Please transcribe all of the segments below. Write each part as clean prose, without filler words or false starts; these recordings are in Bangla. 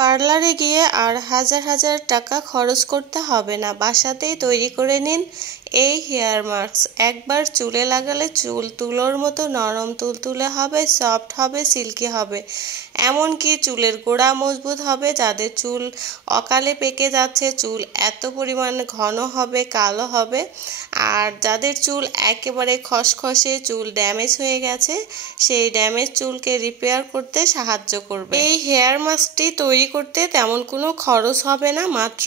পার্লারে গিয়ে আর হাজার হাজার টাকা খরচ করতে হবে না, বাসাতেই তৈরি করে নিন এই হেয়ার মাস্ক। একবার চুলে লাগালে চুল তুলোর মতো নরম তুলতুলে হবে, সফট হবে, সিল্কি হবে। এমনকি চুলের গোড়া মজবুত হবে। যাদের চুল অকালে পেকে যাচ্ছে, চুল এত পরিমাণ ঘন হবে, কালো হবে, আর যাদের চুল একেবারে খসখসে, চুল ড্যামেজ হয়ে গেছে, সেই ড্যামেজ চুলকে রিপেয়ার করতে সাহায্য করবে। এই হেয়ার মাস্কটি তৈরি করতে তেমন কোনো খরচ হবে না, মাত্র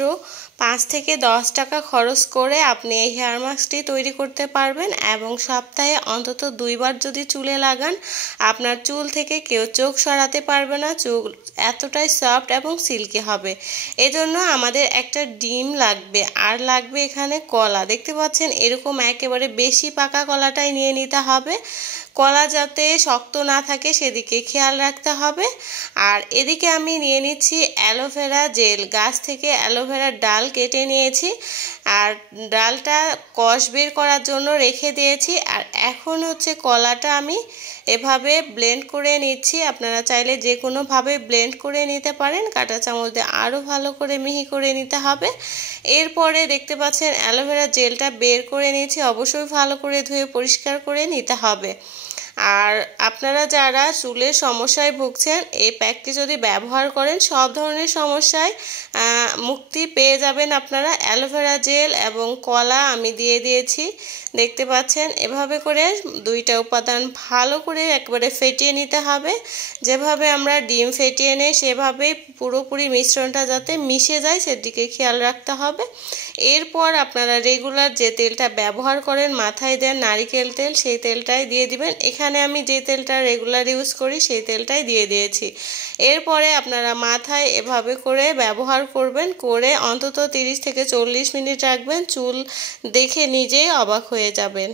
5 থেকে 10 টাকা খরচ করে আপনি এই হেয়ার মাস্কটি তৈরি করতে পারবেন। এবং সপ্তাহে অন্তত 2 বার যদি চুলে লাগান, আপনার চুল থেকে কেউ চোখ সরাতে পারবে না। চুল এতটাই সফট এবং সিল্কি হবে। এজন্য আমাদের একটা ডিম লাগবে, আর লাগবে এখানে কলা। দেখতে পাচ্ছেন, এরকম একেবারে বেশি পাকা কলাটাই নিয়ে নিতে হবে। কলা যাতে শক্ত না থাকে সেদিকে খেয়াল রাখতে হবে। আর এদিকে আমি নিয়ে নিচ্ছি অ্যালোভেরা জেল। গাছ থেকে অ্যালোভেরার ডাল কেটে নিয়েছি, আর ডালটা কষ বের করার জন্য রেখে দিয়েছি। আর এখন হচ্ছে কলাটা আমি এভাবে ব্লেন্ড করে নিচ্ছি। আপনারা চাইলে যে কোনোভাবে ব্লেন্ড করে নিতে পারেন, কাঁটা চামচ দিয়ে আরও ভালো করে মিহি করে নিতে হবে। এরপরে দেখতে পাচ্ছেন অ্যালোভেরা জেলটা বের করে নিয়েছি। অবশ্যই ভালো করে ধুয়ে পরিষ্কার করে নিতে হবে। আর আপনারা যারা চুলের সমস্যায় ভুগছেন, এই প্যাকটি যদি ব্যবহার করেন, সব ধরনের সমস্যায় মুক্তি পেয়ে যাবেন আপনারা। অ্যালোভেরা জেল এবং কলা আমি দিয়ে দিয়েছি, দেখতে পাচ্ছেন। এভাবে করে দুইটা উপাদান ভালো করে একবারে ফেটিয়ে নিতে হবে। যেভাবে আমরা ডিম ফেটিয়ে নেই, সেভাবেই পুরোপুরি মিশ্রণটা যাতে মিশে যায় সেদিকে খেয়াল রাখতে হবে। এরপর আপনারা রেগুলার যে তেলটা ব্যবহার করেন, মাথায় দেন নারিকেল তেল, সেই তেলটাই দিয়ে দিবেন। এখানে আমি যে তেলটা রেগুলার ইউজ করি সেই তেলটাই দিয়ে দিয়েছি। এরপরে আপনারা মাথায় এভাবে করে ব্যবহার করবেন, করে অন্তত 30 থেকে 40 মিনিট রাখবেন। চুল দেখে নিজেই অবাক হয়ে যাবেন।